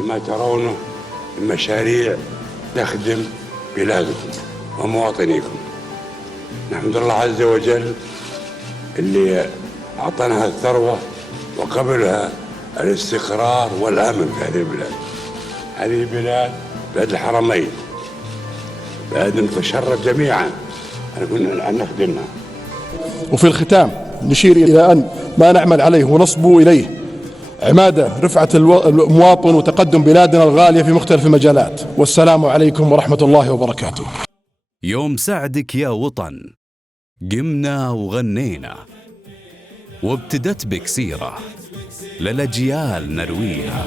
لما ترونه من مشاريع تخدم بلادكم ومواطنيكم. نحمد الله عز وجل اللي أعطانا الثروة وقبلها الاستقرار والأمن في هذه البلاد. هذه البلاد بلاد الحرمين، بلاد نتشرف جميعا أن نخدمها. وفي الختام نشير إلى أن ما نعمل عليه ونصبو إليه عمادة رفعة المواطن وتقدم بلادنا الغالية في مختلف المجالات. والسلام عليكم ورحمة الله وبركاته. يوم سعدك يا وطن قمنا وغنينا، وابتدت بك سيرة للأجيال نرويها.